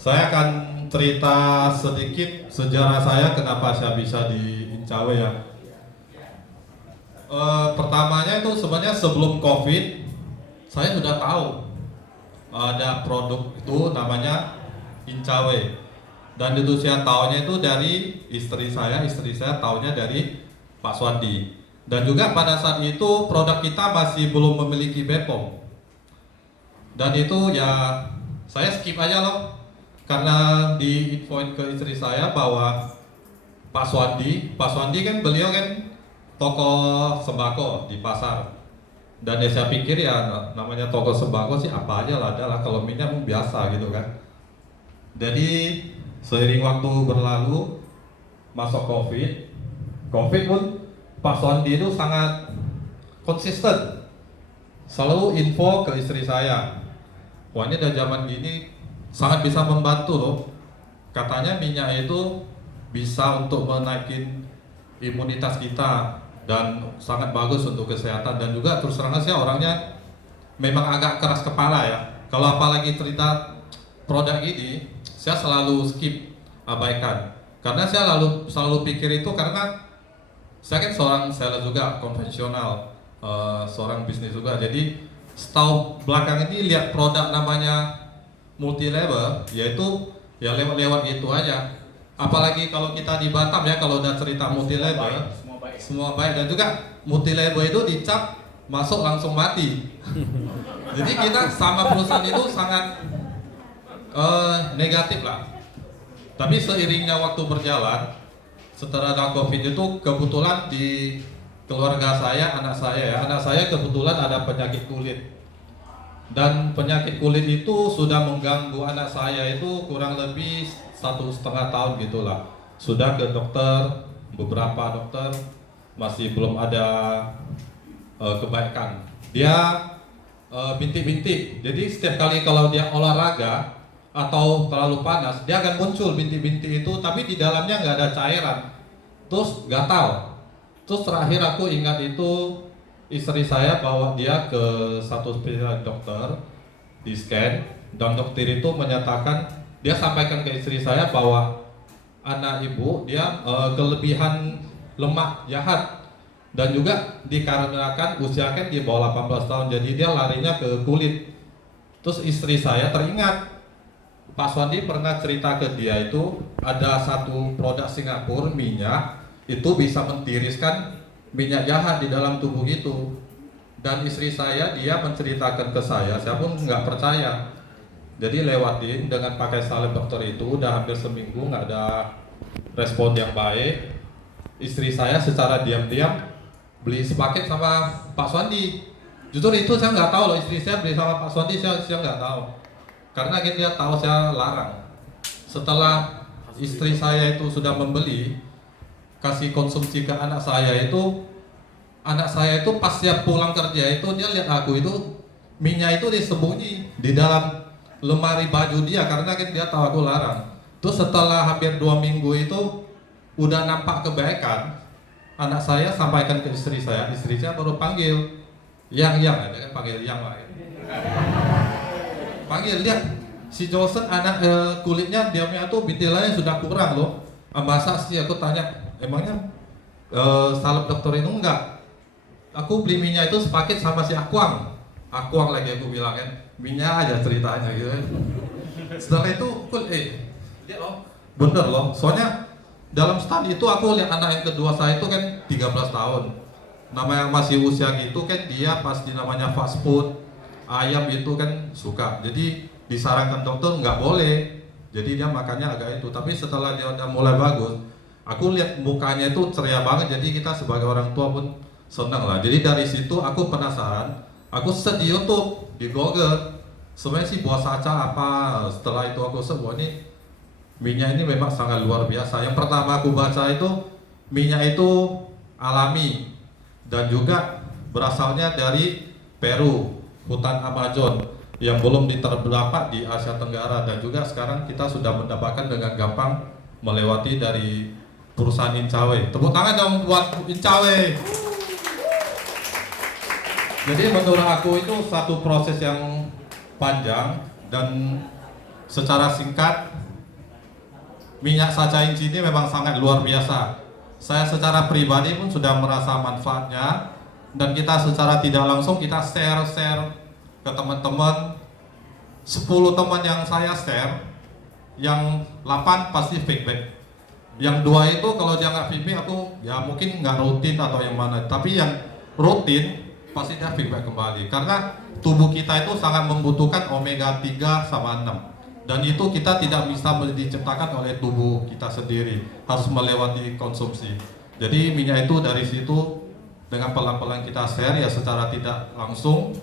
Saya akan cerita sedikit sejarah saya kenapa saya bisa di Incawe ya. Pertamanya itu sebenarnya sebelum COVID, saya sudah tahu ada produk itu namanya Incawe. Dan itu saya tahunya itu dari istri saya tahunya dari Pak Swandi. Dan juga pada saat itu produk kita masih belum memiliki BPOM. Dan itu ya saya skip aja loh. Karena diinfoin ke istri saya bahwa Pak Swandi kan beliau kan toko sembako di pasar. Dan ya saya pikir ya namanya toko sembako sih apa aja lah adalah kalau minyak biasa gitu kan. Jadi seiring waktu berlalu masuk COVID pun Pak Swandi itu sangat konsisten, selalu info ke istri saya. Wah ini udah zaman gini sangat bisa membantu loh. Katanya minyak itu bisa untuk menaikin imunitas kita dan sangat bagus untuk kesehatan. Dan juga terus terang saya orangnya memang agak keras kepala ya. Kalau apalagi cerita produk ini, saya selalu skip, abaikan. Karena saya selalu pikir itu karena saya kan seorang sales juga konvensional, seorang bisnis juga. Jadi setahu belakang ini lihat produk namanya multi level, yaitu ya lewat-lewat itu aja. Apalagi kalau kita di Batam ya, kalau udah cerita multi level, semua baik. Dan juga multi level itu dicap masuk langsung mati. Jadi kita sama perusahaan itu sangat negatif lah. Tapi seiringnya waktu berjalan, setelah ada COVID itu kebetulan di keluarga saya, anak saya kebetulan ada penyakit kulit. Dan penyakit kulit itu sudah mengganggu anak saya itu kurang lebih 1,5 tahun gitulah. Sudah ke dokter, beberapa dokter, masih belum ada kebaikan. Dia bintik-bintik. Jadi setiap kali kalau dia olahraga atau terlalu panas, dia akan muncul bintik-bintik itu, tapi di dalamnya nggak ada cairan. Terus gatal. Terus terakhir aku ingat itu istri saya bawa dia ke satu spesialis dokter di scan, dan dokter itu menyatakan, dia sampaikan ke istri saya bahwa anak ibu dia kelebihan lemak jahat dan juga dikarenakan usia kan di bawah 18 tahun, jadi dia larinya ke kulit. Terus istri saya teringat Pak Swandi pernah cerita ke dia itu ada satu produk Singapura minyak itu bisa mentiriskan minyak jahat di dalam tubuh itu. Dan istri saya dia menceritakan ke saya pun nggak percaya. Jadi lewatin dengan pakai salep dokter itu udah hampir seminggu nggak ada respon yang baik. Istri saya secara diam-diam beli sepaket sama Pak Swandi. Justru itu saya nggak tahu loh, istri saya beli sama Pak Swandi, saya nggak tahu. Karena dia tahu saya larang. Setelah istri saya itu sudah membeli, kasih konsumsi ke anak saya itu pas siap pulang kerja itu dia lihat aku itu minyak itu disembunyi di dalam lemari baju dia karena kan dia tahu aku larang. Terus setelah hampir 2 minggu itu udah nampak kebaikan, anak saya sampaikan ke istri saya baru panggil yang ada kan panggil yang lah. Panggil lihat si Johnson anak kulitnya diamnya tuh bintilanya sudah kurang loh. Masa sih aku tanya emangnya salep dokter itu enggak? Aku beli minyak itu sepaket sama si Aquang lagi aku bilang kan minyak aja ceritanya gitu kan. Setelah itu dia loh bener loh, soalnya dalam studi itu aku lihat anak yang kedua saya itu kan 13 tahun. Nama yang masih usia gitu kan dia pasti namanya fast food, ayam itu kan suka. Jadi disarankan dokter nggak boleh. Jadi dia makannya agak itu. Tapi setelah dia udah mulai bagus, aku lihat mukanya itu ceria banget. Jadi kita sebagai orang tua pun senang lah. Jadi dari situ aku penasaran. Aku search di YouTube, di Google. Sebenarnya sih buah saca apa. Setelah itu aku sebuah ini minyak ini memang sangat luar biasa. Yang pertama aku baca itu minyak itu alami dan juga berasalnya dari Peru, hutan Amazon yang belum terdapat di Asia Tenggara. Dan juga sekarang kita sudah mendapatkan dengan gampang melewati dari perusahaan Incawe. Tepuk tangan dong buat Incawe. Jadi menurut aku itu satu proses yang panjang dan secara singkat, minyak sachainchi ini memang sangat luar biasa. Saya secara pribadi pun sudah merasa manfaatnya, dan kita secara tidak langsung kita share ke teman-teman. 10 teman yang saya share, yang 8 pasti feedback. Yang 2 itu kalau dia nggak feedback, aku ya mungkin nggak rutin atau yang mana. Tapi yang rutin pasti dia feedback kembali. Karena tubuh kita itu sangat membutuhkan omega 3 sama 6. Dan itu kita tidak bisa diciptakan oleh tubuh kita sendiri, harus melewati konsumsi. Jadi minyak itu dari situ dengan pelan-pelan kita share ya secara tidak langsung,